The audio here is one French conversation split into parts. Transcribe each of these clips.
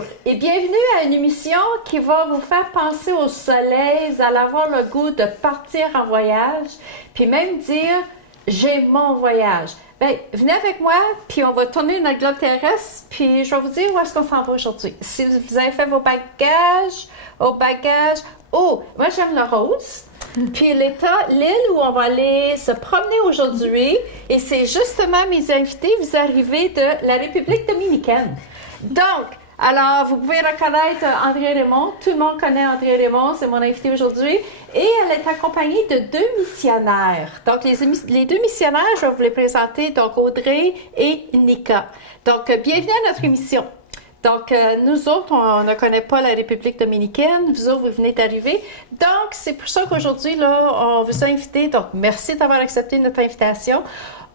Bonjour et bienvenue à une émission qui va vous faire penser au soleil. Vous allez avoir le goût de partir en voyage, puis même dire « j'ai mon voyage ». Bien, venez avec moi, puis on va tourner notre globe terrestre, puis je vais vous dire où est-ce qu'on s'en va aujourd'hui. Si vous avez fait vos bagages, oh, moi j'aime le rose. Puis l'île où on va aller se promener aujourd'hui, et c'est justement mes invités, vous arrivez de la République dominicaine. Donc, alors, vous pouvez reconnaître André Raymond. Tout le monde connaît André Raymond, c'est mon invité aujourd'hui. Et elle est accompagnée de deux missionnaires. Donc, les deux missionnaires, je vais vous les présenter, donc Audrey et Nika. Donc, bienvenue à notre émission. Donc, nous autres, on ne connaît pas la République dominicaine. Vous autres, vous venez d'arriver. Donc, c'est pour ça qu'aujourd'hui, là, on vous a invité. Donc, merci d'avoir accepté notre invitation.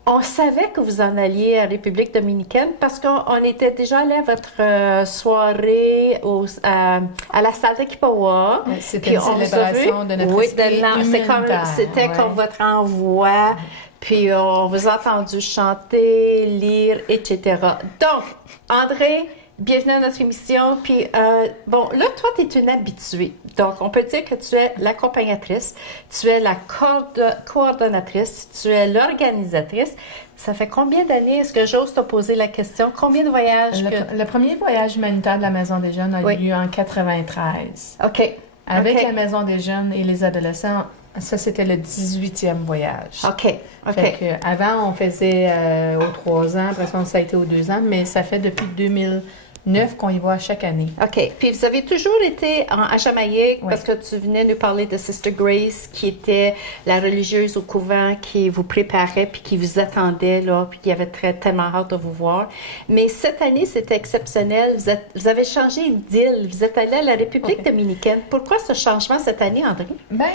On savait que vous en alliez à la République dominicaine parce qu'on était déjà allé à votre soirée à la salle de Kipawa. C'était une célébration de notre esprit humanitaire. C'était comme votre envoi. Puis on vous a entendu chanter, lire, etc. Donc, André, bienvenue à notre émission. Puis, bon, là, toi, tu es une habituée. Donc, on peut dire que tu es l'accompagnatrice, tu es la coordonnatrice, tu es l'organisatrice. Ça fait combien d'années, est-ce que j'ose te poser la question? Combien de voyages? Le premier voyage humanitaire de la Maison des Jeunes a eu lieu en 93. OK. Avec la Maison des Jeunes et les adolescents, ça, c'était le 18e voyage. OK. Fait que, avant, on faisait aux 3 ans, après ça a été aux 2 ans, mais ça fait depuis 2009 qu'on y va chaque année. OK. Puis vous avez toujours été à Jamaïque parce que tu venais nous parler de Sister Grace, qui était la religieuse au couvent qui vous préparait puis qui vous attendait, là, puis qui avait tellement hâte de vous voir. Mais cette année, c'était exceptionnel. Vous avez changé d'île. Vous êtes allé à la République dominicaine. Pourquoi ce changement cette année, André? Bien,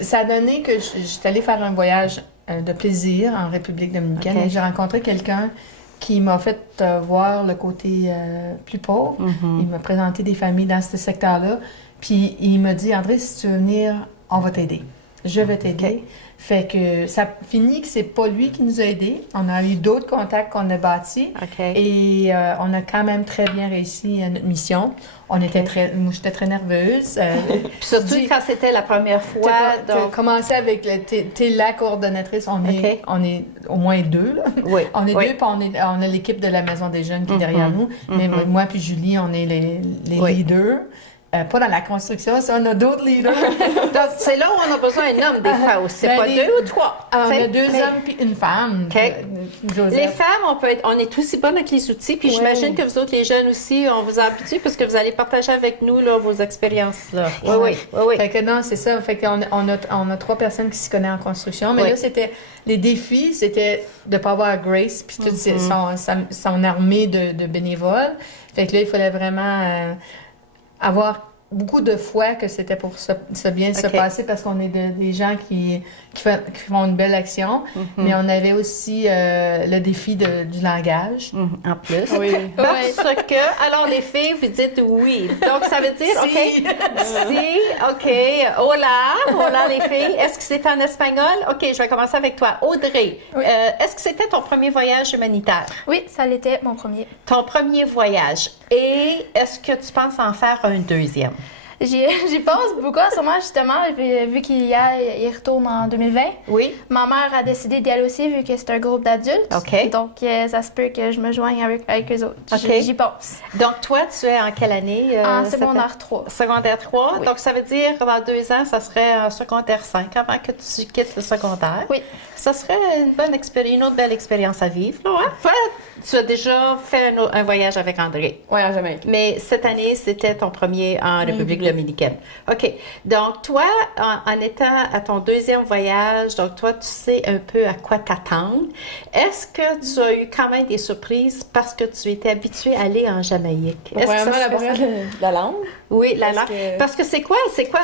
ça a donné que j'étais allée faire un voyage de plaisir en République dominicaine et j'ai rencontré quelqu'un qui m'a fait voir le côté plus pauvre. Il m'a présenté des familles dans ce secteur-là. Puis il m'a dit, André, si tu veux venir, on va t'aider. Je vais t'aider. Fait que ça finit que c'est pas lui qui nous a aidés. On a eu d'autres contacts qu'on a bâtis. Et on a quand même très bien réussi notre mission. Moi, j'étais très nerveuse. Surtout quand c'était la première fois. Donc, commencer avec t'es la coordonnatrice. On est au moins 2. Là. Oui. On est 2, puis on a l'équipe de la Maison des Jeunes qui est derrière nous. Mais moi puis Julie, on est les leaders. Pas dans la construction, ça, on a d'autres leaders. Donc, c'est là où on a besoin d'un homme, des fois aussi. C'est pas 2 ou 3. On a 2 hommes puis une femme. Les femmes, on est aussi bonnes avec les outils. Puis j'imagine que vous autres, les jeunes aussi, on vous a habitués parce que vous allez partager avec nous là, vos expériences. Là. Oui. Fait que non, c'est ça. Fait qu'on a 3 personnes qui s'y connaissent en construction. Mais là, les défis, c'était de ne pas avoir Grace puis toute son armée de bénévoles. Fait que là, il fallait vraiment avoir beaucoup de foi que c'était pour bien se passer parce qu'on est des gens qui font une belle action, mais on avait aussi le défi du langage. En plus. Parce que, alors les filles, vous dites oui. Donc ça veut dire, hola les filles. Est-ce que c'est en espagnol? OK, je vais commencer avec toi. Audrey, est-ce que c'était ton premier voyage humanitaire? Oui, ça l'était, mon premier. Ton premier voyage. Et est-ce que tu penses en faire un deuxième? J'y pense beaucoup en ce moment, justement, vu qu'il retourne en 2020. Oui. Ma mère a décidé d'y aller aussi, vu que c'est un groupe d'adultes. OK. Donc, ça se peut que je me joigne avec eux autres. OK. J'y pense. Donc, toi, tu es en quelle année? En secondaire 3. Secondaire 3. Oui. Donc, ça veut dire que dans 2 ans, ça serait en secondaire 5 avant que tu quittes le secondaire. Oui. Ça serait une autre belle expérience à vivre. Là, hein? Toi, tu as déjà fait un voyage avec André. Oui, en Jamaïque. Mais cette année, c'était ton premier en République dominicaine. OK. Donc, toi, en étant à ton deuxième voyage, donc toi, tu sais un peu à quoi t'attendre. Est-ce que tu as eu quand même des surprises parce que tu étais habitué à aller en Jamaïque? Vraiment, la barrière de la langue. Oui, la Parce langue. que- Parce que c'est quoi?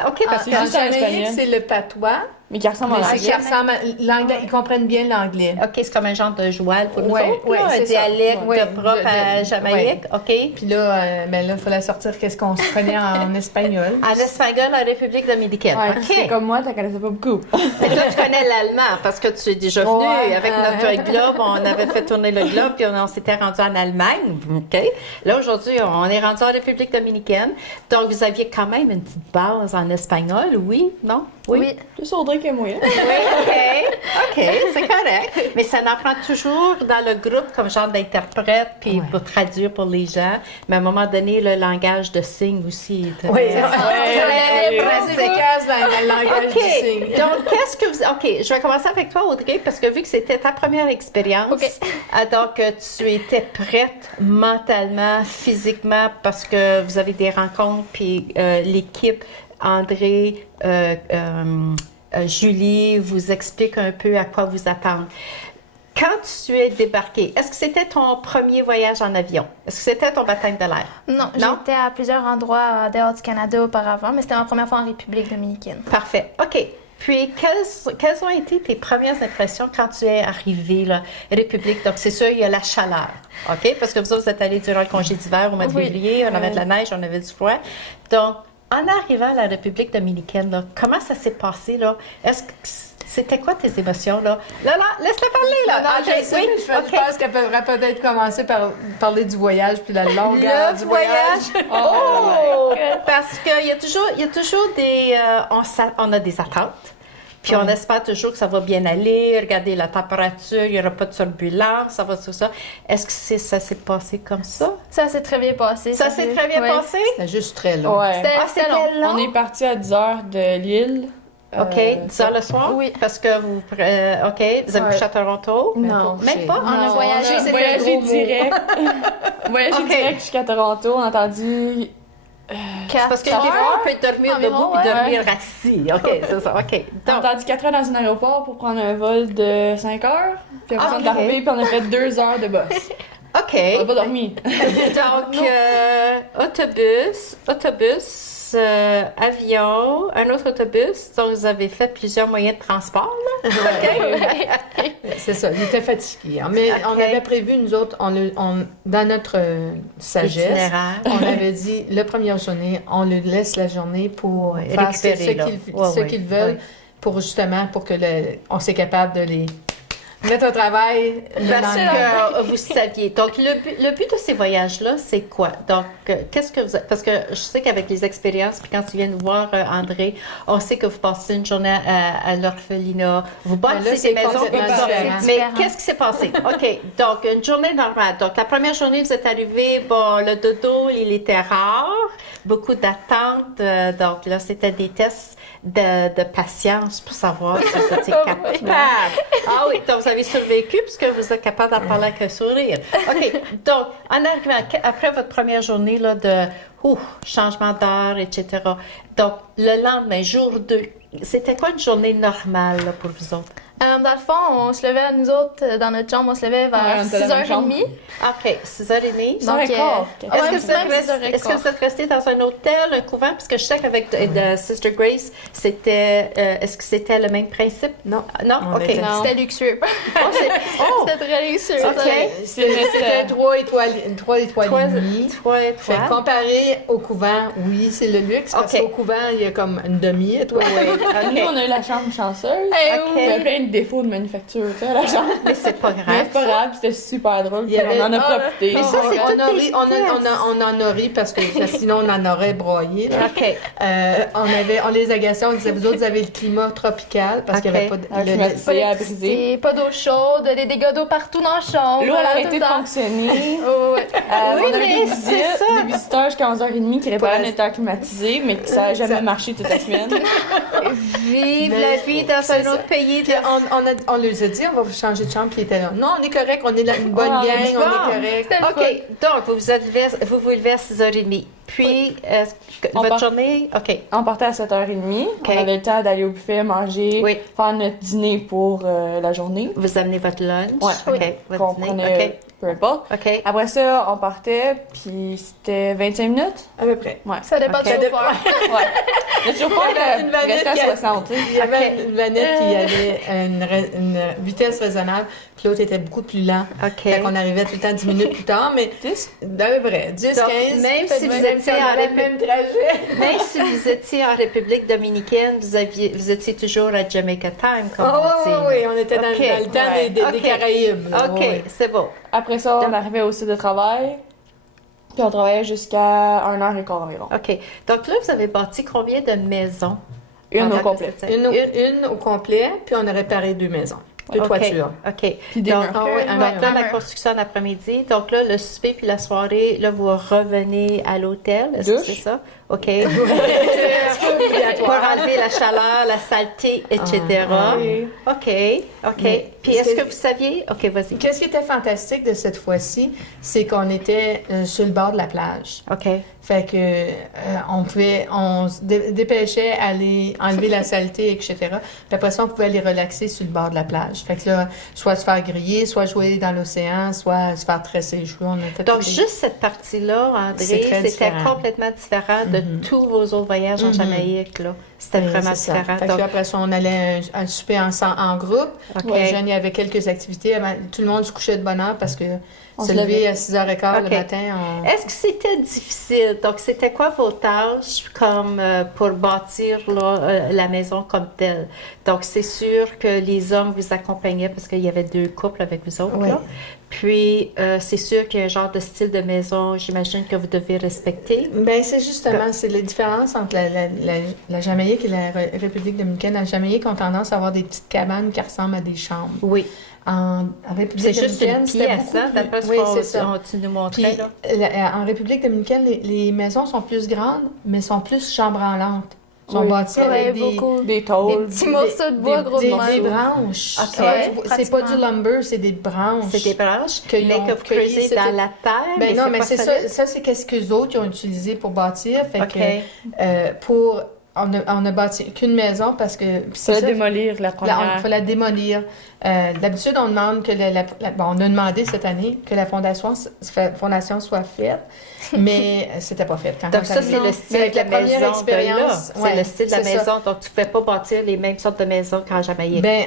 OK, parce c'est que... En juste en jamaïque, espagnol. c'est le patois, Mais qui ressemble à mais c'est l'anglais. qui ressemble à l'anglais. Ils comprennent bien l'anglais. OK, c'est comme un genre de joual pour nous Ouais, autres, ouais, là, un c'est ça. dialecte Ouais. propre à Jamaïque. OK. Puis là, ben là, il fallait sortir qu'est-ce qu'on se connaît en espagnol. En espagnol, en République dominicaine. Ouais, OK. c'est comme moi, t'en connaissais pas beaucoup. Mais toi, tu connais l'allemand parce que tu es déjà venu Ouais, avec notre globe. On avait fait tourner le globe puis on s'était rendu en Allemagne. OK. Là, aujourd'hui, on est rendu en République dominicaine. Donc, vous aviez quand même une petite base en espagnol, oui? Non? Oui. Plus Audrey que moi. Oui, OK, c'est correct. Mais ça en prend toujours dans le groupe comme genre d'interprète, puis pour traduire pour les gens. Mais à un moment donné, le langage de signes aussi. Oui, très très efficace dans le langage du signe. OK. Donc, qu'est-ce que vous... OK, je vais commencer avec toi, Audrey, parce que vu que c'était ta première expérience, OK. donc tu étais prête mentalement, physiquement, parce que vous avez des rencontres, puis l'équipe, André, Julie vous explique un peu à quoi vous attendre. Quand tu es débarqué, est-ce que c'était ton premier voyage en avion? Est-ce que c'était ton baptême de l'air? Non, j'étais à plusieurs endroits dehors du Canada auparavant, mais c'était ma première fois en République dominicaine. Parfait. OK. Puis, quelles ont été tes premières impressions quand tu es arrivé, là, République? Donc, c'est sûr, il y a la chaleur, OK? Parce que vous autres, vous êtes allés durant le congé d'hiver au mois de Oui. février, on avait de la neige, on avait du froid. Donc, en arrivant à la République dominicaine, là, comment ça s'est passé, là? Est-ce que c'était quoi tes émotions, là? Là, laisse-le parler, là. Non, OK, je sais, oui, mais je pense qu'elle devrait peut-être commencer par parler du voyage puis la longueur Le du voyage. Oh! Parce qu'il y a toujours des... on a des attentes. Puis on espère toujours que ça va bien aller, regardez la température, il n'y aura pas de turbulence, ça va tout ça. Est-ce que ça s'est passé comme ça? Ça s'est très bien passé. Ça s'est très bien Ouais. passé? C'était juste très long. Ouais. C'était long. On est parti à 10 heures de Lille. OK, 10 heures le soir? oui. Parce que vous... OK, vous avez Ouais. couché à Toronto? Non. Même pas? On a Non, voyagé, on a c'était voyagé gros mot. direct. Voyagé OK. direct jusqu'à Toronto. On a entendu... Parce que des fois, on peut dormir environ, debout puis ouais. dormir assis. OK, c'est ça. OK. On a Donc, attendu 4 heures dans un aéroport pour prendre un vol de 5 heures. Puis après, on est OK. arrivé, puis on a fait 2 heures de boss. OK. On n'a pas dormi. Donc, autobus, avion, un autre autobus. Donc, vous avez fait plusieurs moyens de transport, là. OK? C'est ça, il était fatigué. Mais OK. on avait prévu, nous autres, dans notre sagesse, Itinéraire. on avait dit, la première journée, on lui laisse la journée pour Ouais, faire ce récupérer, là. Ouais, qu'ils ouais, veulent, ouais. pour justement, pour que on soit capable de les mettre au travail. le Parce lendemain. que vous saviez. Donc, le but de ces voyages-là, c'est quoi? Donc, qu'est-ce que vous... Parce que je sais qu'avec les expériences, puis quand tu viens nous voir, André, on sait que vous passez une journée à l'orphelinat, vous là, bâtissez c'est des maisons. complètement tout ça. différent. Mais Différent. qu'est-ce qui s'est passé? OK. Donc, une journée normale. Donc, la première journée, vous êtes arrivé, bon, le dodo, il était rare, beaucoup d'attentes. Donc, là, c'était des tests de patience pour savoir si vous étiez capable. Ah oui, donc vous avez survécu puisque vous êtes capable d'en parler avec un sourire. OK, donc, en arrivant, après votre première journée là, de changement d'heure, etc., donc, le lendemain, jour 2, c'était quoi une journée normale là, pour vous autres? Dans le fond, on se levait, nous autres, dans notre chambre, on se levait Ouais, vers on était dans la même 6h30. OK, 6h30. Donc, Est-ce Est-ce que vous êtes resté dans un hôtel, un couvent? Parce que je sais qu'avec Sister Grace, c'était... est-ce que c'était le même principe? Non. Non? On OK. était- Non. C'était luxueux. Oh! C'était très luxueux. OK. C'était 3 étoiles, 3 étoiles Trois et demie. Fait que comparé au couvent, oui, c'est le luxe, parce OK. qu'au couvent, il y a comme une demi-étoile. Nous, on a eu la chambre chanceuse. Eh OK. Il y a plein de défauts de manufacture, tu sais, la chambre. Mais c'est pas grave. Mais c'est pas grave, c'était super drôle. Il y avait- On en a profité. Mais ça, c'est on, toutes a des ri, on en a ri parce que sinon on en aurait broyé. là. OK. On les agaçait, on disait, vous autres, vous avez le climat tropical parce qu'il n'y avait OK. pas de... Climatisé à briser. C'est pas d'eau chaude, des dégâts d'eau partout dans la chambre. L'eau, elle a tout arrêté le de temps. fonctionner. Oh, ouais. Oui, On avait mais des c'est ça. des visiteurs jusqu'à 11h30 qui réparaient Pour un état climatisé, mais que ça n'a jamais marché toute la semaine. Vive Mais la vie dans c'est un ça. autre pays. Puis on leur a dit, on va vous changer de chambre, puis ils étaient là. Non, on est correct, on est là, une bonne Ah, gang, on est on bon. est correct. C'était le fun. OK. Donc, vous vous levez à 6h30. Puis, est-ce que On votre part- journée... OK. On partait à 7h30. OK. On avait le temps d'aller au buffet, manger, Oui. faire notre dîner pour la journée. Vous amenez votre lunch. Ouais. OK. Votre Qu'on dîner. prenait, peu importe. OK. OK. Après ça, on partait, puis c'était 25 minutes. À peu près. Ouais. Ça dépend Ok. du chauffeur. Ouais. Le chauffeur, Une il vanette restait à qui a- 60. tu sais. Il y avait Ok. une vanette qui avait une vitesse raisonnable, puis l'autre était beaucoup plus lent. OK. Fait qu'on arrivait tout le temps 10 minutes plus tard, mais 10? à peu près, 10, Donc, 15. même peut-être si vous 20, étiez on en avait le même trajet. Même si vous étiez en République dominicaine, vous étiez toujours à Jamaica Time, comme Oh, on dit. oui, on était dans, Ok. dans le temps Ouais. des Ok. Caraïbes. là. OK, Ouais. c'est bon. Après ça, on arrivait au site de travail. Puis on travaillait jusqu'à 1h15 environ. OK. Donc là, vous avez bâti combien de maisons? Une pendant au que complet. vous étiez- Une au complet, puis on a réparé 2 maisons. 2 OK. toitures. OK. Puis des Donc, murs. Ah oui, donc ouais, là, ouais. la construction en après-midi. Donc là, le souper puis la soirée, là, vous revenez à l'hôtel. Est-ce que Douche. c'est ça? OK. C'est pas Pour obligatoire. enlever la chaleur, la saleté, etc. Ah, Oui. OK. OK. Mais Puis est-ce est-ce que- que vous saviez? OK, vas-y. Qu'est-ce qui était fantastique de cette fois-ci, c'est qu'on était sur le bord de la plage. OK. Fait que on se dépêchait à aller enlever la saleté, etc. Puis après ça, on pouvait aller relaxer sur le bord de la plage. Fait que là, soit se faire griller, soit jouer dans l'océan, soit se faire tresser les cheveux. On a fait Donc, toutes les- juste cette partie-là, André, C'est très c'était différent. complètement différent de tous vos autres voyages en Mhm. Jamaïque, là. C'était Oui, vraiment c'est ça. différent. Fait que Donc, là, après ça, on allait un souper en groupe. OK. Les jeunes, il y avait quelques activités. Tout le monde se couchait de bonne heure parce que On se se lever levait. à 6h15 OK. le matin, Est-ce que c'était difficile? Donc, c'était quoi vos tâches comme pour bâtir là, la maison comme telle? Donc, c'est sûr que les hommes vous accompagnaient parce qu'il y avait 2 couples avec vous autres. Oui. Là. Puis, c'est sûr qu'il y a un genre de style de maison, j'imagine, que vous devez respecter. Ben c'est justement, c'est la différence entre la Jamaïque et la République dominicaine. La Jamaïque ont tendance à avoir des petites cabanes qui ressemblent à des chambres. Oui. En République C'est juste une dominicaine, c'était pièce, beaucoup hein, d'après ce oui, qu'on c'est ça. tu nous montrais. Puis, Là. en République dominicaine, les maisons sont plus grandes, mais sont plus chambranlantes. Sont Oui. bâties Ouais, avec des... beaucoup. Des Des tôles. petits morceaux de bois, gros des, morceaux. des branches. Ok. C'est pas du Pratiquement. lumber, c'est des branches. C'est des branches, qu'ils mais ont que vous cueillies, creusez c'était- dans la terre. Ben non, c'est mais pas c'est solide. ça c'est qu'est-ce qu'eux autres ils ont utilisé pour bâtir. Fait OK. que on a bâti qu'une maison parce que puis c'est Ça, ça, démolir la il première. faut la démolir. D'habitude, on demande que bon, on a demandé cette année que la fondation soit faite, mais c'était pas fait. Quand Donc on ça, est c'est arrivé. le style avec de la la première maison de là. expérience, C'est ouais, le style de la c'est ça. maison. Donc, tu ne pouvais pas bâtir les mêmes sortes de maisons qu'en Jamaïque. Ben,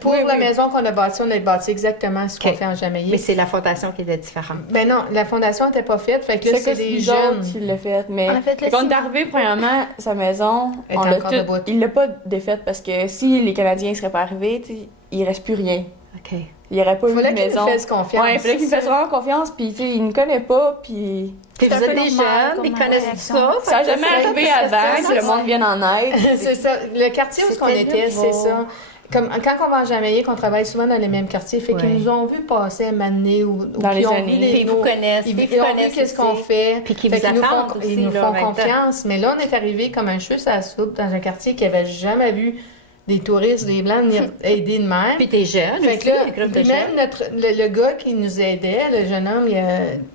pour Oui, la oui. maison qu'on a bâtie, on a bâti exactement ce qu'on OK. fait en Jamaïque. Mais c'est la fondation qui était différente. Ben non, la fondation n'était pas faite, fait que là, c'est les nous jeunes. autres qui l'a fait. Mais On a fait le quand on est ciment. arrivé, premièrement, sa maison, Elle on est l'a encore tout- debout. il l'a pas défaite parce que si les Canadiens ne seraient pas arrivés, tu sais, il reste plus rien. OK. Il n'y aurait pas Il eu fallait de qu'ils maison. nous fassent confiance. Ouais, il fallait qu'il me fasse vraiment confiance, puis tu sais, il ne connaît pas, puis Puis C'est vous un êtes peu des normal jeunes, comme ils connaissent réaction. tout ça. ça n'a Fait que jamais c'est- arrivé c'est avant ça, que le monde vienne en aide. C'est ça. Le quartier où on C'était était, nouveau. c'est ça. Comme, quand on va en Jamaïque, on travaille souvent dans les mêmes quartiers. Fait qu'ils Ouais. nous ont vu passer à Mané ou Dans puis les ont années. vu Puis ils vous connaissent, Ils, puis ils ils ont vous vu connaissent qu'est-ce qu'on aussi. fait. Puis qu'ils Fait vous qu'ils nous attendent font, aussi, ils nous là, font en même temps. confiance. Mais là, on est arrivé comme un cheveu à la soupe dans un quartier qui avait jamais vu des touristes, des Blancs venir aider de même. Puis t'es jeune Fait aussi, que là, des groupes de puis jeunes. même le gars qui nous aidait, le jeune homme,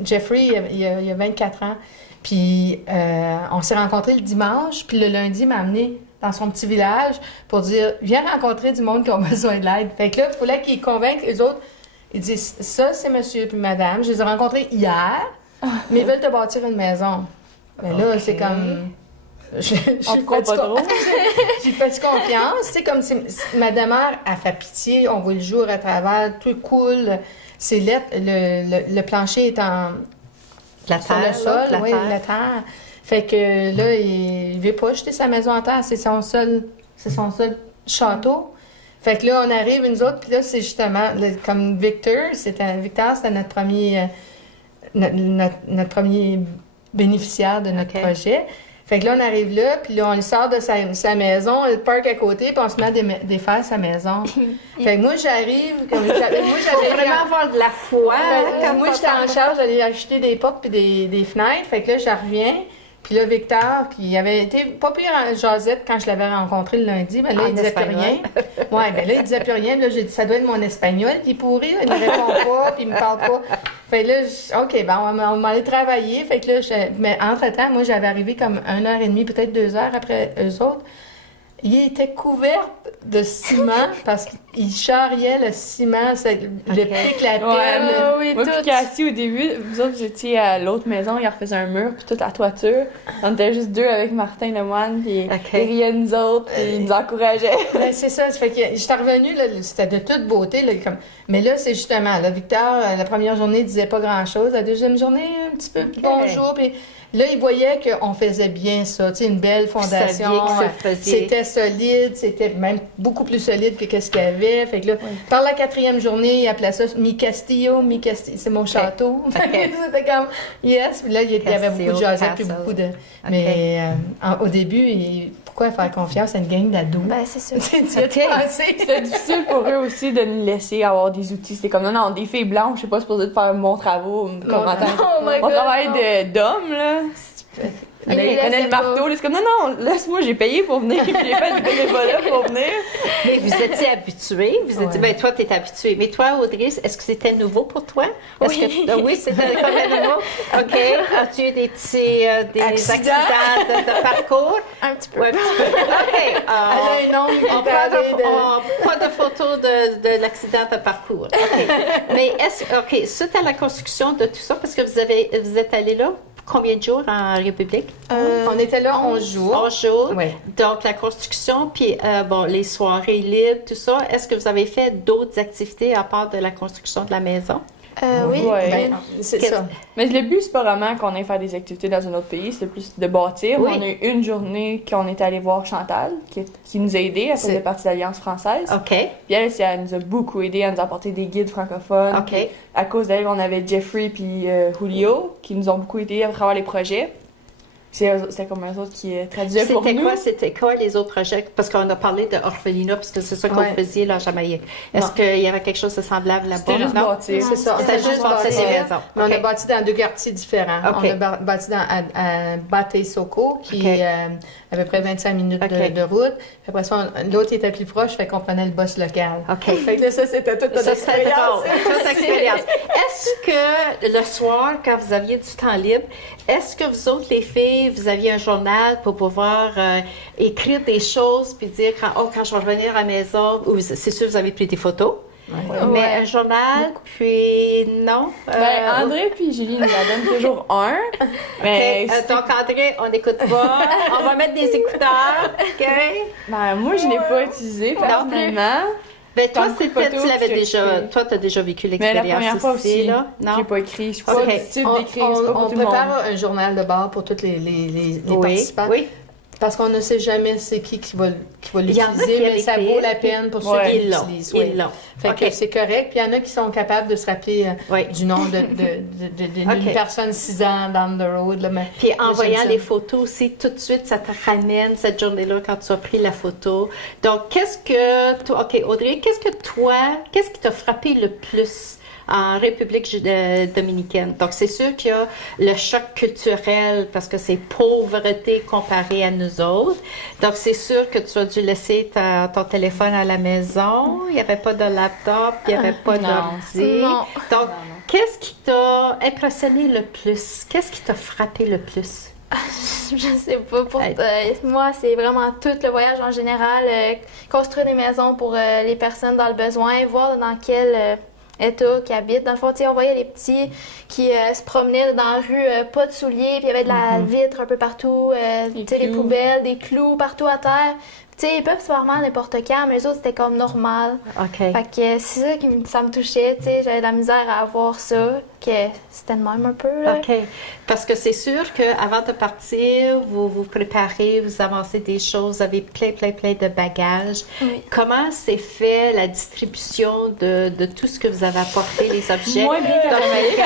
Jeffrey, il a 24 ans. Puis on s'est rencontrés le dimanche, puis le lundi, il m'a amené dans son petit village pour dire « Viens rencontrer du monde qui a besoin de l'aide ». Fait que là, il fallait qu'ils convainquent les autres. Ils disent « Ça, c'est monsieur puis madame. Je les ai rencontrés hier, mais ils veulent te bâtir une maison. » Mais là, Ok. c'est comme... Je On te croit pas trop. J'ai fait confiance. Tu sais, comme si ma mère a fait pitié, on voit le jour à travers, tout coule. C'est lettre, le plancher est La sur le terre, sol, là, la oui, terre. la terre. Fait que là, il veut pas jeter sa maison en terre, c'est son seul château. Fait que là, on arrive, nous autres, puis là, c'est justement, comme Victor, c'était notre premier, notre premier bénéficiaire de notre Ok. projet. Fait que là, on arrive là, puis là, on le sort de sa maison, on le parque à côté, puis on se met à défaire sa maison. Fait que moi, j'arrive, comme moi, Faut j'avais vraiment avoir de la foi. hein, fait que quand moi, on j'étais en parle. charge d'aller acheter des portes puis des fenêtres. Fait que là, je reviens. Puis là, Victor, qui avait été pas pire en jasette quand je l'avais rencontré le lundi, ben là, il disait plus rien. Ouais, ben là, il disait plus rien. Puis là, j'ai dit, ça doit être mon espagnol qui est pourri. Là. Il me répond pas, puis il me parle pas. Fait que là, OK, ben on va aller travailler. Fait que là, mais entre-temps, moi, j'avais arrivé comme 1h30, peut-être 2 heures après eux autres. Il était couvert de ciment parce qu'il charriait le ciment, le pic, la tête. Oui, Moi, tout. puis Cassie, au début, vous autres, vous étiez à l'autre maison, il refaisait un mur, puis toute la toiture. On était juste deux avec Martin Lemoine, puis il riait de nous autres, puis il nous encourageait. Ben, c'est ça. Fait que j'étais revenue, là, c'était de toute beauté. Là, comme... Mais là, c'est justement, là, Victor, la première journée, il disait pas grand-chose. La deuxième journée, un petit peu bonjour. Puis là, il voyait qu'on faisait bien ça. Tu sais, une belle fondation. C'était solide. C'était même beaucoup plus solide que ce qu'il y avait. Fait que là, par la 4e journée, il appelait ça Mi Castillo. C'est mon château. C'était comme, yes. Puis là, il y avait beaucoup de jasette puis beaucoup de... Mais au début, pourquoi faire confiance à une gang d'ados? Ben, c'est ça. C'était difficile pour eux aussi de nous laisser avoir des outils. C'était comme, non, des filles blanches, je sais pas supposé de faire mon travail. Mon travail d'homme, là. Il prenait le marteau, là, c'est comme, non, laisse-moi, j'ai payé pour venir, puis j'ai fait du bénévolat pour venir. Mais vous étiez habitués, ben toi, tu es habituée. Mais toi, Audrey, est-ce que c'était nouveau pour toi? Oui. Oui, c'était quand même nouveau. OK. As-tu eu des petits accidents de parcours? Un petit peu. Oui, un petit peu. OK. Elle a un nom Pas de photo de l'accident de parcours. OK. Mais OK, suite à la construction de tout ça, parce que vous êtes allé là, combien de jours en République? On était là 11 jours. 11 jours. Oui. Donc, la construction, puis les soirées libres, tout ça. Est-ce que vous avez fait d'autres activités à part de la construction de la maison? Oui. Ouais. Ben, c'est ça. Mais le but, c'est pas vraiment qu'on aille faire des activités dans un autre pays, c'est plus de bâtir. Oui. On a eu une journée qu'on est allé voir Chantal, qui nous a aidés. Elle faisait partie de l'Alliance française. OK. Puis elle nous a beaucoup aidés. Elle nous a apporté des guides francophones. OK. Puis à cause d'elle, on avait Jeffrey puis Julio qui nous ont beaucoup aidés à travers les projets. C'était comme eux autres qui traduisaient pour nous. C'était quoi les autres projets? Parce qu'on a parlé de orphelinat, parce que c'est ça qu'on faisait là en Jamaïque. Est-ce qu'il y avait quelque chose de semblable là-bas? C'était juste bâtir. C'est ça. C'était juste bâtir des maisons. Mais on a bâti dans 2 quartiers différents. OK. On a bâti à Batey Soko, qui est à peu près 25 minutes de route. Puis après ça, l'autre était plus proche, fait qu'on prenait le bus local. OK. Fait que là, ça, c'était toute notre expérience. Toute expérience. Est-ce que le soir, quand vous aviez du temps libre, est-ce que vous autres, les filles, vous aviez un journal pour pouvoir écrire des choses puis dire quand je vais revenir à la maison, ou c'est sûr vous avez pris des photos, mais un journal, puis non? Ben, André puis Julie nous en donnent toujours un. Mais donc, André, on n'écoute pas. On va mettre des écouteurs. OK? Ben, moi, je ne l'ai pas utilisé personnellement. Ben, toi, tu as déjà vécu l'expérience. Mais la première fois aussi, là? Non? j'ai pas écrit. Je suis pas du type d'écrire, c'est pas pour On tout le monde. prépare un journal de bord pour tous les participants. Oui. Parce qu'on ne sait jamais c'est qui va Il y en a l'utiliser, qui mais ça vaut la peine pour ceux qui l'utilisent. Ils l'ont. Fait que c'est correct. Puis il y en a qui sont capables de se rappeler du nom d'une personne 6 ans down the road. Là, mais puis en voyant les photos aussi, tout de suite, ça te ramène cette journée-là quand tu as pris la photo. Donc, Audrey, qu'est-ce qui t'a frappé le plus en République dominicaine? Donc, c'est sûr qu'il y a le choc culturel parce que c'est pauvreté comparée à nous autres. Donc, c'est sûr que tu as dû laisser ton téléphone à la maison. Il n'y avait pas de laptop, il n'y avait pas d'ordi. Non. Donc, qu'est-ce qui t'a impressionné le plus? Qu'est-ce qui t'a frappé le plus? Je sais pas. Moi, c'est vraiment tout le voyage en général. Construire des maisons pour les personnes dans le besoin, voir dans quel État qui habitent. Dans le fond, on voyait les petits qui se promenaient dans la rue, pas de souliers, puis il y avait de la vitre un peu partout, les poubelles, des clous partout à terre. Ils peuvent se faire mal n'importe quand, mais eux autres, c'était comme normal. OK. Fait que c'est ça ça me touchait, j'avais de la misère à voir ça, que c'était de même un peu, là. OK. Parce que c'est sûr qu'avant de partir, vous vous préparez, vous avancez des choses, vous avez plein de bagages. Oui. Comment s'est fait la distribution de tout ce que vous avez apporté, les objets? Moins bien qu'à Jamaïque.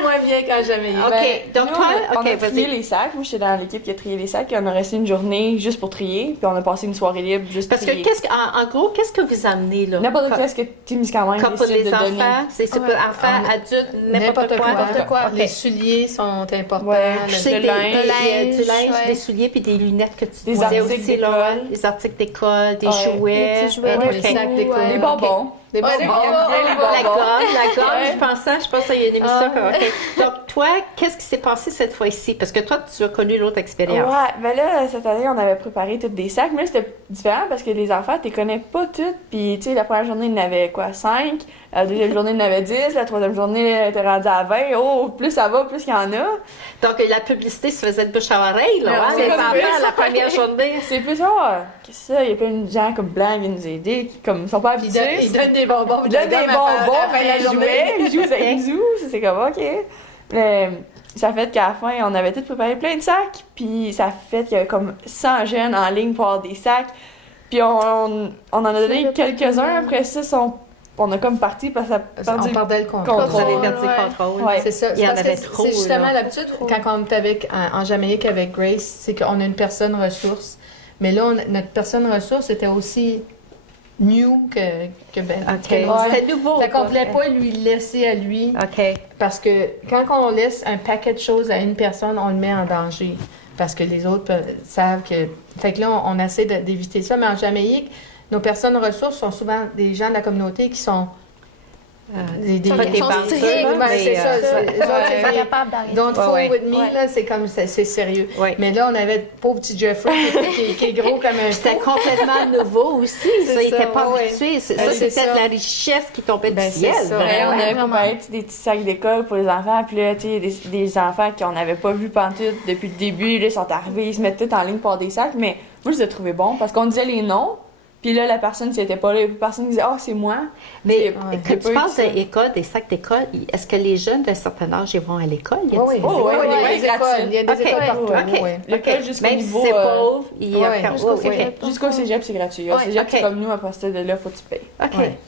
Moins bien qu'à Jamaïque. OK. Donc, nous, toi, on a trié les sacs. Moi, j'étais dans l'équipe qui a trié les sacs. Et on a resté une journée juste pour trier. Puis on a passé une soirée soirée libre, juste Parce que, prier. en gros, qu'est-ce que vous amenez, là? N'importe quoi, ce que Témiscamingue Comme pour décide les de donner. enfants, c'est pour enfants, adultes, n'importe quoi. N'importe quoi. Ok. Les souliers sont importants. Ouais. Je Le- sais Le des- linge, du linge, ouais. des souliers puis des lunettes que tu Des disais articles aussi, d'école. Laurel. Des articles d'école, des Ouais. jouets. Des petits jouets, Ouais, des les petits sacs d'école. ouais. Des bonbons. Des bonbons. J'aime bien les La bonbons. gomme, je pense qu'il y a une émission ok. Donc, toi, qu'est-ce qui s'est passé cette fois-ci? Parce que toi, tu as connu l'autre expérience. Ouais, ben là, cette année, on avait préparé toutes des sacs, mais là, c'était différent parce que les enfants, tu les connais pas toutes. Puis, tu sais, la première journée, il y en avait quoi, 5. La deuxième journée, il y en avait 10. La troisième journée, elle était rendue à 20. Oh, plus ça va, plus il y en a. Donc, la publicité se faisait de bouche à oreille, là, Ouais, hein, c'est les comme enfants, ça. la première journée. C'est plus, qu'est-ce que ça? Il y a plein de gens comme blancs qui viennent nous aider, qui comme, sont pas habitués. Ils donnent des bonbons. Ils donnent des bonbons, après ils jouaient, ils jouent avec nous, c'est comme OK. Mais ça fait qu'à la fin, on avait tous préparé plein de sacs, puis ça fait qu'il y avait comme 100 jeunes en ligne pour avoir des sacs. Puis on en a donné quelques-uns, après ça, on a comme parti parce que ça a perdu On perdait le Vous contrôle. avez Ouais. perdu le contrôle. Ouais. C'est ça. Il y en Parce que avait trop, C'est justement là. l'habitude, quand on est en Jamaïque avec Grace, c'est qu'on a une personne ressource. Mais là, notre personne ressource était aussi new que Ben. OK. que nous. C'était nouveau. Fait qu'on quoi. voulait pas lui laisser à lui, OK. parce que quand on laisse un paquet de choses à une personne, on le met en danger. Parce que les autres savent que... Fait que là, on essaie d'éviter ça. Mais en Jamaïque, nos personnes ressources sont souvent des gens de la communauté qui sont... des Pas des sont bandes, stricts, là, ben, mais, c'est ça. Ils sont C'est capables d'arrêter. Don't fool Ouais. with me, Ouais. là, c'est comme, c'est sérieux. Ouais. Mais là, on avait le pauvre petit Jeffrey qui est gros comme un C'était fou. complètement nouveau aussi. C'est Ça, il ça, n'était pas ouais. habitué. Ça, C'est c'était ça. de la richesse qui tombait Ben, du c'est ciel. ça. Ouais, vraiment. on avait vraiment. préparé des petits sacs d'école pour les enfants, puis là, tu sais, il y a des enfants qu'on n'avait pas vu pantoute depuis le début, là, ils sont arrivés, ils se mettaient tout en ligne pour avoir des sacs, mais moi, je les ai trouvés bons parce qu'on disait les noms, puis là, la personne, si elle était pas là, il y a plus personne qui disait « Ah, c'est moi ». Mais Ouais. quand J'ai tu pas parles eu ça. d'école, des sacs d'école, est-ce que les jeunes d'un certain âge ils vont à l'école? Y a-t-il- Oui, Oh, ouais, il y a ouais, des écoles. gratuit. Il y a des OK, écoles partout. OK. ouais. L'école jusqu'au Même niveau... si c'est pauvre, il y a ouais, quand- jusqu'au ouais, cégep. Jusqu'au cégep, c'est gratuit. Au Ouais, cégep, ok. c'est comme nous, à partir de là, faut que tu payes. OK. Ouais.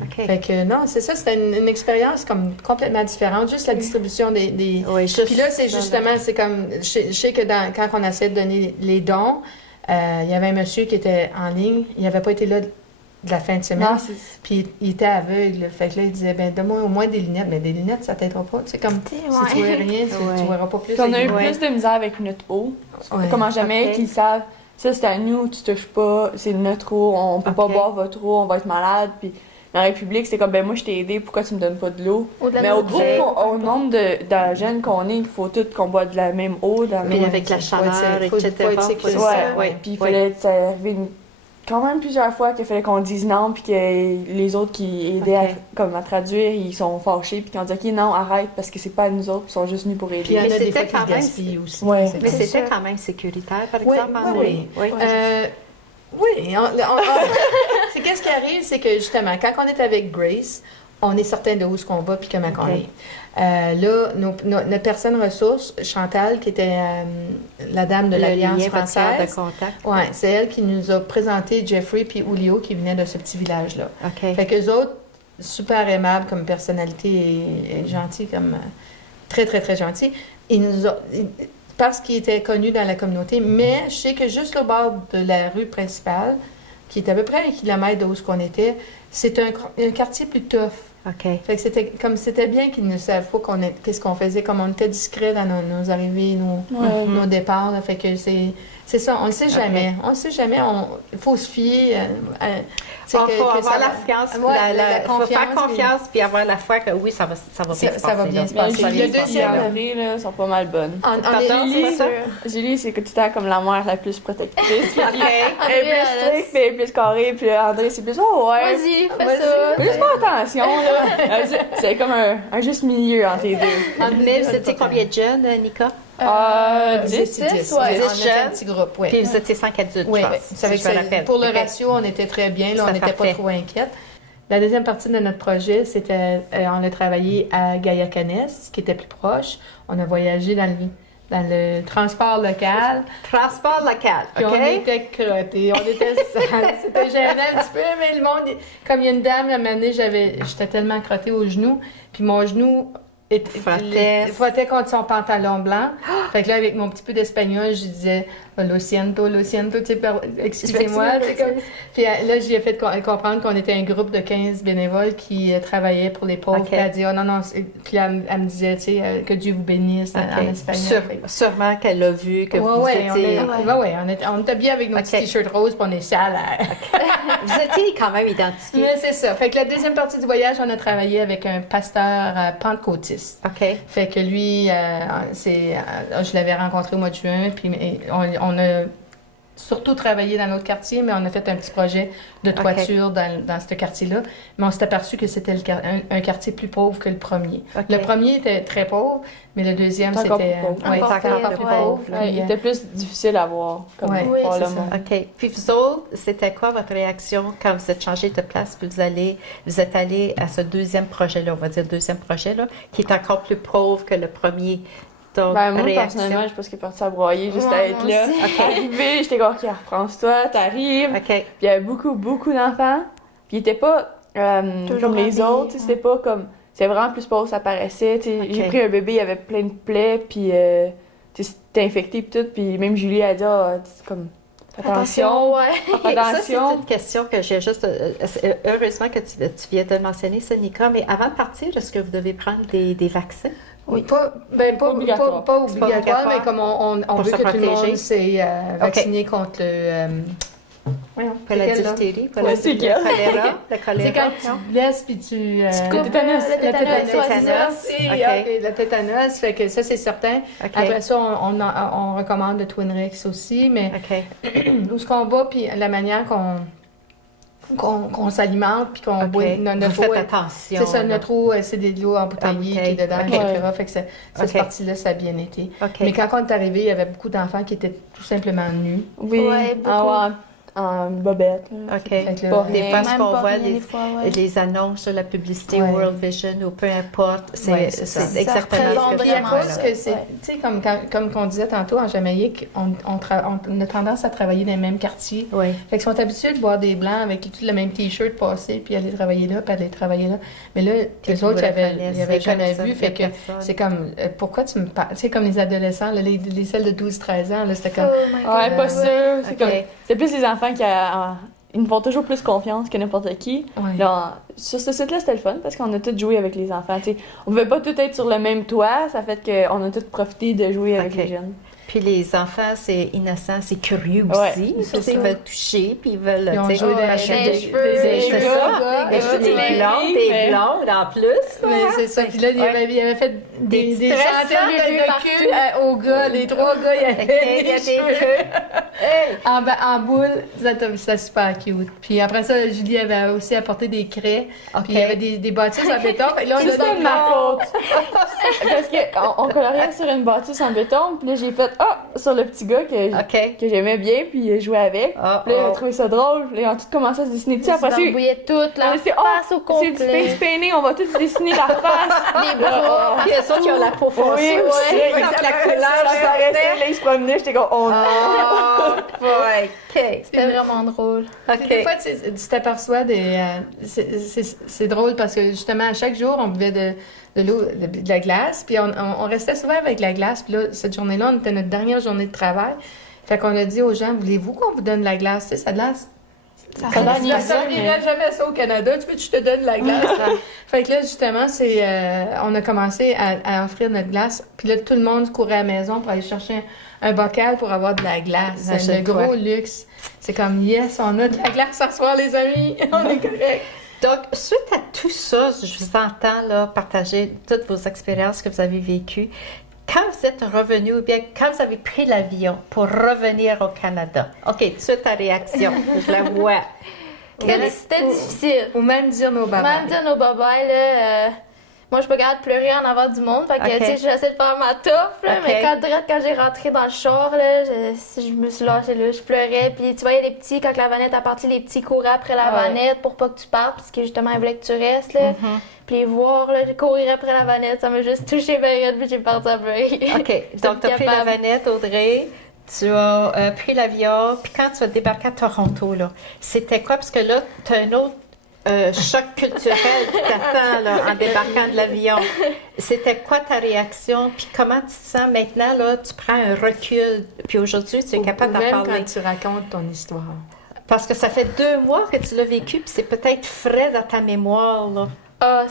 OK. Fait que non, c'est ça, c'était une expérience comme complètement différente. Juste la distribution des... Oui, juste Puis là, c'est justement, c'est comme, je sais que quand on essaie de donner les dons, il y avait un monsieur qui était en ligne, il n'avait pas été là de la fin de semaine, Non, c'est... puis il était aveugle. Fait que là, il disait, ben donne-moi au moins des lunettes. Mais des lunettes, ça t'aidera pas. Tu sais, comme, si tu vois rien, tu verras pas plus. Puis on a eu Ouais. plus de misère avec notre eau. Ouais. Comment jamais Ok. qu'ils savent, ça c'est à nous, tu touches pas, c'est notre eau, on peut pas Ok. boire votre eau, on va être malade. Puis dans la République, c'est comme, ben moi je t'ai aidé, pourquoi tu me donnes pas de l'eau? Ou de la Mais au, nourriture. au nombre de jeunes qu'on est, il faut tout qu'on boit de la même eau, de la Mais même... avec la Faut être- chaleur, faut etc. être sécurisé. Ouais, ouais. puis il Ouais. fallait, ça arrivait quand même plusieurs fois qu'il fallait qu'on dise non, puis que les autres qui aidaient Ok. comme à traduire, ils sont fâchés, puis qu'on dit ok non, arrête, parce que c'est pas à nous autres, ils sont juste venus pour Puis il y en aider. Mais a des c'était fois qui quand se même- gaspillent aussi. Ouais. C'est Mais comme- c'était ça. quand même sécuritaire, par Oui, exemple. oui, Oui. Oui, c'est qu'est-ce qui arrive, c'est que justement, quand on est avec Grace, on est certain de où est-ce qu'on va puis comment on est. Là, notre personne ressource, Chantal, qui était la dame de Le l'Alliance lien, votre carte française, de contact. ouais, c'est elle qui nous a présenté Jeffrey puis Julio qui venaient de ce petit village-là. OK. Fait qu'eux autres, super aimables comme personnalité et gentils, comme très, très, très gentils, parce qu'ils étaient connus dans la communauté, mais je sais que juste au bord de la rue principale, qui est à peu près 1 kilomètre de où on était, c'est un quartier plus tough. OK. Fait que c'était bien qu'ils ne savent pas qu'est-ce qu'on faisait, comme on était discret dans nos arrivées, nos départs. Là. Fait que c'est ça, on ne sait jamais. On ne sait jamais, il faut se fier. Il faut avoir la confiance, faut faire confiance puis avoir la foi que oui, ça va bien se passer. ça va bien là. se Mais passer. Ça va bien les se passer, deuxième là. année, là, sont pas mal bonnes. Pardon, Julie, c'est ça? Julie, c'est que tout le temps comme la mère la plus protectrice. Puis OK. elle est plus stricte, puis elle est plus carrée, puis André, c'est plus, oh ouais. Vas-y, fais Vas-y. ça. Fais juste pas attention, là. C'est comme un juste milieu entre les deux. Mais vous étiez combien de jeunes, Nika? 10. Ouais, 10 on était jeunes. un petit groupe, oui. Puis vous étiez 5 adultes, Oui, je oui. pense. C'est avec si je me ça. rappelle. Pour le OK. ratio, on était très bien. Là, on C'était n'était pas parfait. trop inquiète. La deuxième partie de notre projet, c'était, on a travaillé à Gaïacanes, qui était plus proche. On a voyagé dans le transport local. Transport local, Puis OK? on était crottés, on était sales. C'était gênant un petit peu, mais le monde... Comme il y a une dame, à un moment donné, j'étais tellement crottée au genou, puis mon genou... Frottait. frottait contre son pantalon blanc. Fait que là, avec mon petit peu d'espagnol, je disais lo siento, tu sais, excusez-moi. Tu sais, comme... Puis là, j'ai fait comprendre qu'on était un groupe de 15 bénévoles qui travaillaient pour les pauvres. Puis elle a dit, oh non, non. Puis elle me disait, tu sais, que Dieu vous bénisse en espagnol. Sûrement qu'elle a vu que vous étiez... On était bien avec nos petits t-shirts roses, puis on est sales. Vous étiez quand même identifiés. Mais c'est ça. Fait que la deuxième partie du voyage, on a travaillé avec un pasteur pentecôtiste. OK. Fait que lui, je l'avais rencontré au mois de juin, puis on a surtout travaillé dans notre quartier, mais on a fait un petit projet de toiture dans ce quartier-là. Mais on s'est aperçu que c'était un quartier plus pauvre que le premier. Le premier était très pauvre, mais le deuxième, c'était encore plus pauvre. Il était plus difficile à voir. Oui, c'est ça. OK. Puis vous autres, c'était quoi votre réaction quand vous êtes changé de place, puis vous êtes allé à ce deuxième projet-là, on va dire deuxième projet-là, qui est encore plus pauvre que le premier? Moi, personnellement, je pense qu'il est parti à broyer juste à être là. Arrivé, j'étais comme, OK, reprends-toi, t'arrives. Puis il y avait beaucoup, beaucoup d'enfants. Puis il était pas comme les autres, c'était pas comme... C'était vraiment plus pauvre, ça paraissait. J'ai pris un bébé, il avait plein de plaies, puis c'était infecté, puis tout. Puis même Julie a dit, comme... Attention, Ça, c'est une question que j'ai juste... heureusement que tu viens de mentionner, Sonika, mais avant de partir, est-ce que vous devez prendre des vaccins? Oui, pas obligatoire, mais comme on veut que tout le monde s'est vacciné contre la diphtérie, le choléra. C'est quand tu te blesses puis tu... le tétanos. Le tétanos, fait que ça, c'est certain. Après ça, on recommande le Twinrix aussi, mais où ce qu'on va, puis la manière qu'on s'alimente puis qu'on boit notre eau. Faites attention. C'est ça, notre eau, c'est de l'eau embouteillée qui est dedans, etc. Fait que cette partie-là, ça a bien été. Mais quand on est arrivé, il y avait beaucoup d'enfants qui étaient tout simplement nus. Oui, en bobette. Des fois, ce qu'on voit, les annonces sur la publicité World Vision ou peu importe, c'est exactement ce que je pense. Tu sais, comme on disait tantôt, en Jamaïque, on a tendance à travailler dans les mêmes quartiers. Fait qu'ils sont habitués de voir des Blancs avec tout le même T-shirt passer, puis aller travailler là, puis aller travailler là. Mais là, les autres, ils n'avaient jamais vu. Fait que c'est comme, pourquoi tu me parles? C'est comme les adolescents, les celles de 12-13 ans, c'était comme... pas sûr. C'est plus les enfants qui ils me font toujours plus confiance que n'importe qui. Là, sur ce site-là, c'était le fun parce qu'on a tous joué avec les enfants. T'sais, on ne pouvait pas tous être sur le même toit, ça fait qu'on a tous profité de jouer avec les jeunes. Puis les enfants, c'est innocent, c'est curieux aussi. Ils veulent toucher, puis ils veulent jouer des cheveux. C'est ça. Des blondes en plus. Mais c'est ça. Puis là, il avait fait des centaines de queues aux gars. Les 3 gars, il y avait des cheveux en boule. C'était super cute. Puis après ça, Julie avait aussi apporté des craies. Puis il y avait des bâtisses en béton. Là, c'est de ma faute. Parce qu'on coloriait sur une bâtisse en béton. Puis là, j'ai fait sur le petit gars que j'aimais bien, puis il jouait avec. Puis là, il a trouvé ça drôle. Là, ils ont tous commencé à se dessiner dessus. Après, ils bouillaient toute la face au complet. C'est du face painting, on va tous dessiner la face. Les bras. Puis eux autres, ils ont la peau foncée aussi. La couleur, ça restait. Là, ils se promenaient, j'étais comme, oh non! C'était vraiment drôle. Des fois, tu t'aperçois c'est drôle parce que justement, à chaque jour, on buvait de l'eau, de la glace, puis on restait souvent avec la glace, puis là, cette journée-là, on était notre dernière journée de travail. Fait qu'on a dit aux gens, voulez-vous qu'on vous donne de la glace? Tu sais, ça glace. Ça servirait jamais ça au Canada. Tu veux que je te donne de la glace? Fait que là, justement, on a commencé à offrir notre glace, puis là, tout le monde courait à la maison pour aller chercher un bocal pour avoir de la glace. C'est un gros luxe. C'est comme, yes, on a de la glace ce soir, les amis. On est correct. Donc, suite à tout ça, je vous entends là, partager toutes vos expériences que vous avez vécues. Quand vous êtes revenu, ou bien quand vous avez pris l'avion pour revenir au Canada, OK, tout de suite ta réaction, je la vois. C'était difficile. Ou même dire nos bye-bye. Même dire nos bye-bye, là... Moi, je peux pas pleurer en avant du monde. Fait que, tu sais, j'essaie de faire ma touffe, là, mais quand j'ai rentré dans le char, là, je me suis lâchée, là, je pleurais. Puis, tu vois, il y a les petits, quand la vanette est partie, les petits couraient après la vanette pour pas que tu partes, parce que justement, ils voulaient que tu restes, là. Puis, les voir, là, courir après la vanette, ça m'a juste touché bien, puis j'ai parti à pleurer. OK. Donc, tu as pris la vanette, Audrey. Tu as pris l'avion, puis quand tu as débarqué à Toronto, là, c'était quoi? Parce que là, tu as un autre choc culturel qui t'attend là, en débarquant de l'avion. C'était quoi ta réaction? Puis comment tu te sens maintenant? Là, tu prends un recul, puis aujourd'hui, tu es capable d'en même parler. quand tu racontes ton histoire. Parce que ça fait 2 mois que tu l'as vécu, puis c'est peut-être frais dans ta mémoire. Là. Ah,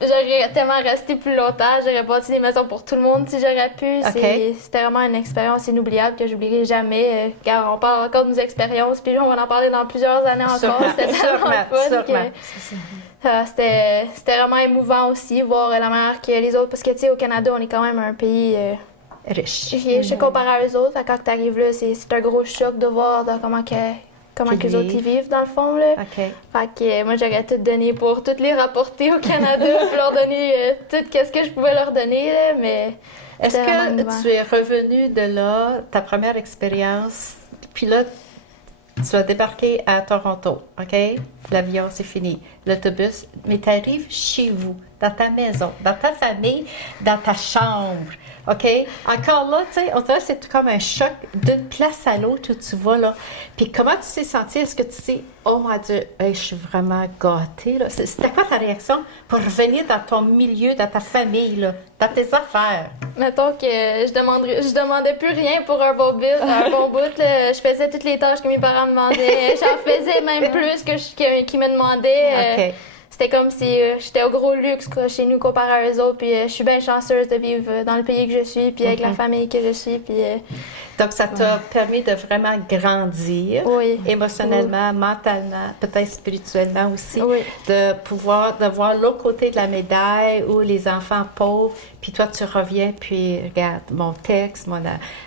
j'aurais tellement resté plus longtemps, j'aurais bâti des maisons pour tout le monde si j'aurais pu. C'était vraiment une expérience inoubliable que j'oublierai jamais. Car on parle encore de nos expériences, puis on va en parler dans plusieurs années encore. C'était tellement fun que c'était vraiment émouvant aussi, voir la manière que les autres... Parce que, tu sais, au Canada, on est quand même un pays... riche. Je suis comparée à eux autres. Quand tu arrives là, c'est un gros choc de voir comment que les autres y vivent, dans le fond, là. Fait que moi, j'aurais tout donné pour toutes les rapporter au Canada, pour leur donner tout ce que je pouvais leur donner, là, mais... Est-ce que tu es revenu de là, ta première expérience, puis là, tu as débarqué à Toronto, OK? L'avion, c'est fini. L'autobus, mais tu arrives chez vous, dans ta maison, dans ta famille, dans ta chambre. OK? Encore là, tu sais, on dirait que c'est comme un choc d'une place à l'autre où tu vas, là. Puis comment tu t'es senti? Est-ce que tu dis, oh mon Dieu, hey, je suis vraiment gâtée, là? C'était quoi ta réaction pour revenir dans ton milieu, dans ta famille, là, dans tes affaires? Mettons que je demandais plus rien pour un bon bout, là. Je faisais toutes les tâches que mes parents me demandaient. J'en faisais même plus qu'ils me demandaient. OK. C'était comme si j'étais au gros luxe chez nous comparé à eux autres. Puis je suis bien chanceuse de vivre dans le pays que je suis, puis avec la famille que je suis. Puis, donc, ça t'a permis de vraiment grandir émotionnellement, mentalement, peut-être spirituellement aussi. De pouvoir de voir l'autre côté de la médaille où les enfants pauvres, puis toi, tu reviens, puis regarde, mon texte,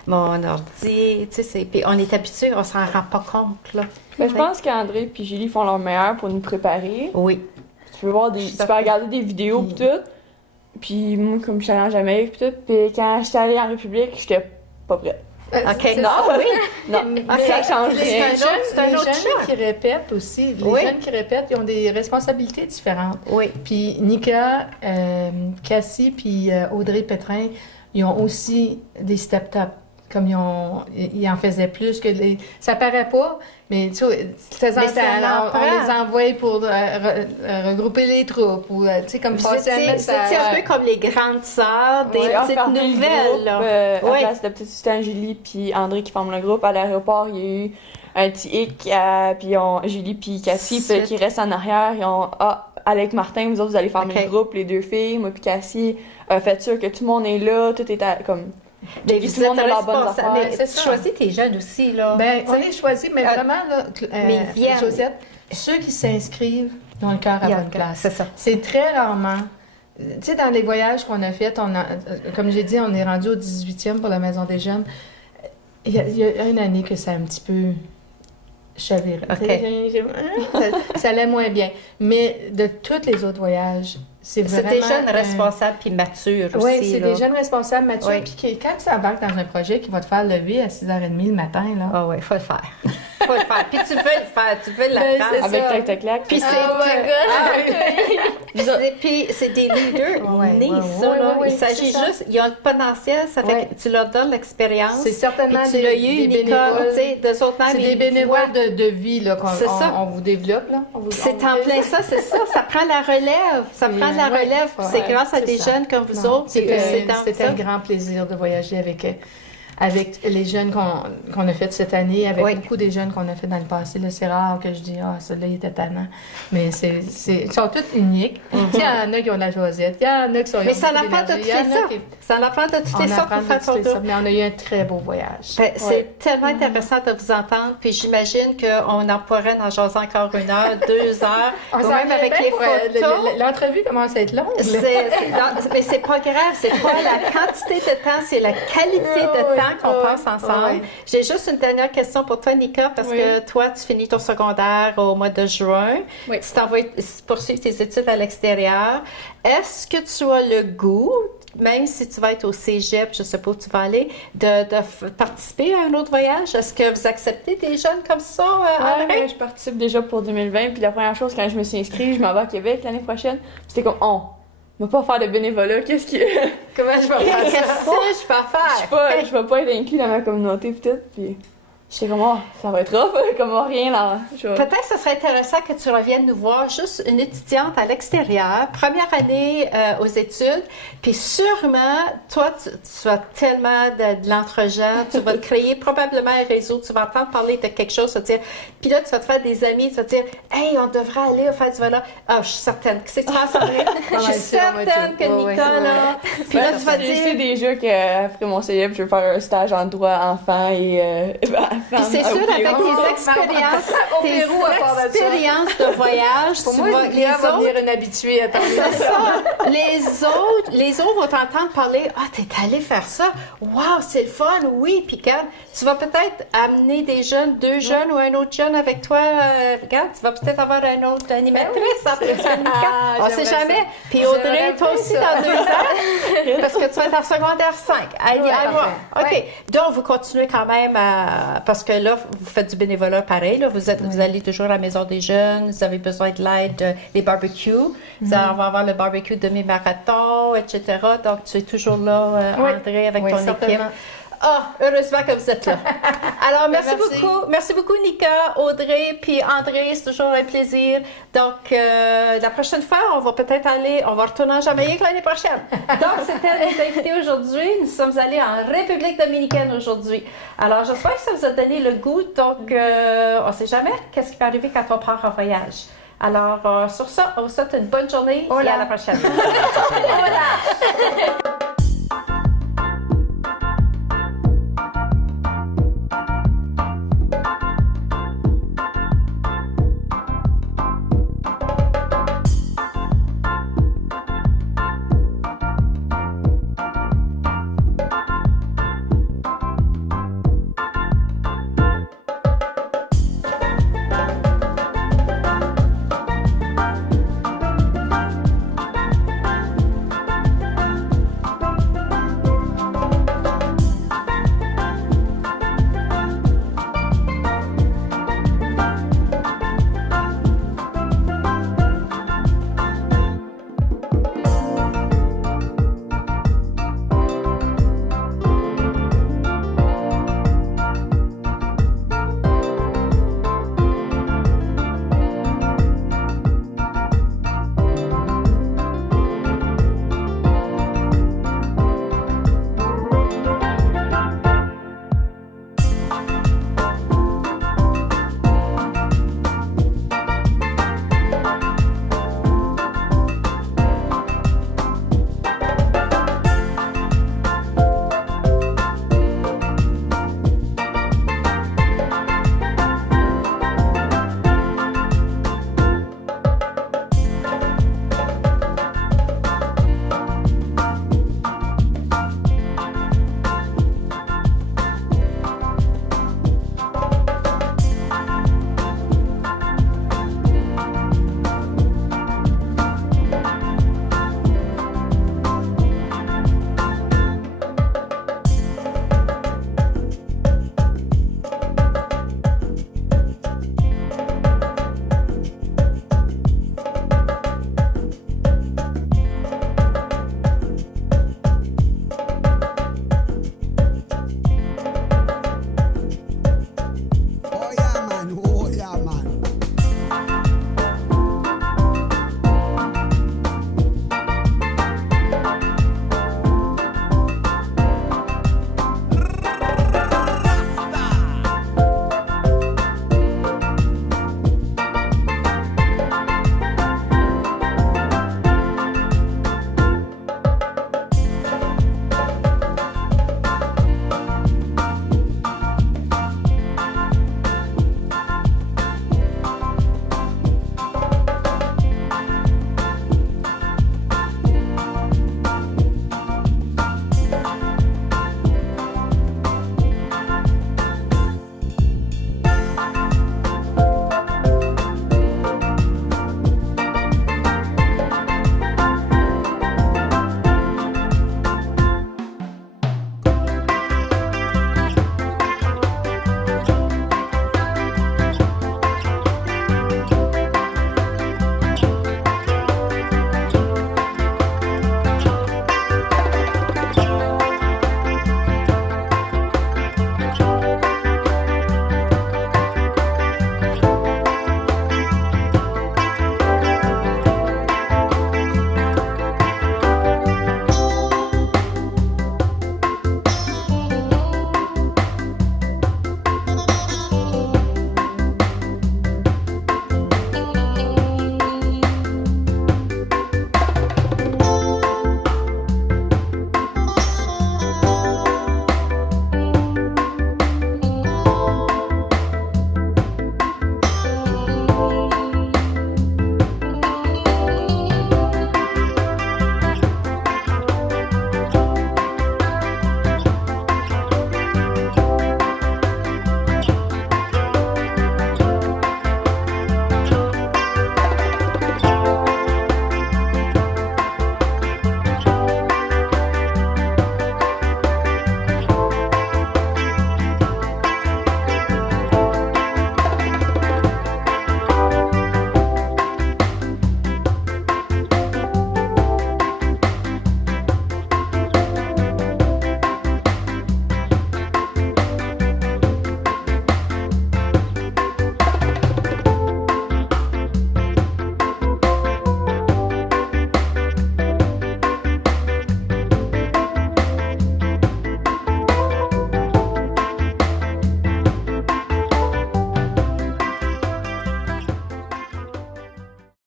mon ordi, tu sais, puis on est habitué, on s'en rend pas compte, là. Ben, je pense qu'André et Julie font leur meilleur pour nous préparer. Oui. Tu peux regarder des vidéos pis tout. Puis moi, comme je suis allée en Jamaïque pis tout, puis quand j'étais allée en République, j'étais pas prête. OK. Non, oui. Non, ça change rien. C'est un autre choc. qui répètent aussi. Les jeunes qui répètent, ils ont des responsabilités différentes. Oui. Puis Nika, Cassie puis Audrey Pétrin, ils ont aussi des step-up. Comme ils en faisaient plus que les... Ça paraît pas, mais tu sais, on les envoie pour regrouper les troupes ou, tu sais, comme passer un message. C'était un peu comme les grandes sœurs, des petites nouvelles, là. À place de petite Justin, Julie puis André qui forment le groupe, à l'aéroport, il y a eu un petit hic, puis Julie puis Cassie qui restent en arrière, ils ont avec Martin, vous autres, vous allez former le groupe, les 2 filles, moi puis Cassie, faites sûr que tout le monde est là, tout est comme... Mais tout le monde a leurs bonnes affaires. Mais tu choisis tes jeunes aussi, là. Ben, on les choisit, mais vraiment, là, Josette, ceux qui s'inscrivent, ils ont le cœur à bonne place. C'est ça. C'est très rarement... Tu sais, dans les voyages qu'on a faits, comme j'ai dit, on est rendu au 18e pour la Maison des Jeunes. Il y a une année que ça a un petit peu chaviré. Ça allait moins bien. Mais de tous les autres voyages, c'est vraiment... C'est des jeunes responsables puis matures aussi. Oui, c'est des jeunes responsables matures. Puis quand tu embarques dans un projet qui va te faire lever à 6h30 le matin, là... Ah oui, il faut le faire. Faut le faire. Puis tu veux le faire, tu veux l'apprendre. Avec clac-clac. Puis puis c'est des leaders nés, ça, là. Il s'agit juste... Ils ont le potentiel, ça fait que tu leur donnes l'expérience. C'est certainement puis tu l'as eu, Nicole, tu sais, de autres c'est des bénévoles de vie, là, qu'on vous développe, là. C'est en plein ça, c'est ça. Ça prend la relève. Ça prend la relève. C'est grâce à des jeunes comme vous autres. C'était un grand plaisir de voyager avec les jeunes qu'on a fait cette année, avec beaucoup des jeunes qu'on a fait dans le passé. Là, c'est rare que je dis « Ah, celui-là, il était tannant. » Mais ils sont tous uniques. Il y en a qui ont de la Josette, il y en a qui sont... Mais ça en apprend de toutes les sortes. Ça en apprend de toutes les sortes pour faire ton tour. Mais on a eu un très beau voyage. C'est tellement intéressant de vous entendre. Puis j'imagine qu'on en pourrait en jaser encore 1 heure, 2 heures. Ou même avec les photos. L'entrevue commence à être longue. Mais c'est pas grave. C'est pas la quantité de temps, c'est la qualité de temps qu'on passe ensemble. J'ai juste une dernière question pour toi, Nika, parce que toi, tu finis ton secondaire au mois de juin. Tu t'en vas poursuivre tes études à l'extérieur. Est-ce que tu as le goût, même si tu vas être au cégep, je ne sais pas où tu vas aller, de participer à un autre voyage? Est-ce que vous acceptez des jeunes comme ça, André? Je participe déjà pour 2020. Puis la première chose, quand je me suis inscrite, je m'en vais à Québec l'année prochaine. C'était comme, ne pas faire de bénévolat, qu'est-ce qui... Comment je vais faire ça? Qu'est-ce que je vais faire? Je vais pas être inclus dans ma communauté, peut-être, puis... J'étais comme, oh, ça va être rough, comme rien là. Peut-être que ce serait intéressant que tu reviennes nous voir, juste une étudiante à l'extérieur, première année aux études, puis sûrement, toi, tu as tellement de l'entre-gens, tu vas te créer probablement un réseau, tu vas entendre parler de quelque chose, tu vas te dire, puis là, tu vas te faire des amis, tu vas te dire, hey, on devrait aller au festival-là. Ah, je suis certaine. Qu'est-ce que tu vas Sandrine? Je suis certaine que Nika, là. Puis là, tu vas dire. Je sais déjà qu'après mon cégep, je vais faire un stage en droit enfant et puis c'est sûr, avec tes expériences, de voyage, pour moi, Léa va devenir une habituée à parler de ça. Les autres vont t'entendre parler, ah, t'es allé faire ça, wow, c'est le fun, oui, puis quand tu vas peut-être amener des jeunes, 2 jeunes ou un autre jeune avec toi, regarde, tu vas peut-être avoir un autre animatrice après ça, Nika. On sait jamais. Puis Audrey, toi aussi, dans 2 ans, parce que tu vas être en secondaire 5. Allez voir. OK. Donc, vous continuez quand même parce que là, vous faites du bénévolat pareil. Là, vous allez toujours à la Maison des Jeunes, vous avez besoin de l'aide, les barbecues. On va avoir le barbecue demi-marathon, etc. Donc, tu es toujours là, André, avec ton équipe. Ah, heureusement que vous êtes là. Alors, merci beaucoup. Merci beaucoup, Nika, Audrey, puis André. C'est toujours un plaisir. Donc, la prochaine fois, on va peut-être on va retourner en Jamaïque l'année prochaine. Donc, c'était nos invités aujourd'hui. Nous sommes allés en République dominicaine aujourd'hui. Alors, j'espère que ça vous a donné le goût. Donc, on ne sait jamais qu'est-ce qui peut arriver quand on part en voyage. Alors, sur ça, on vous souhaite une bonne journée et à la prochaine. Voilà.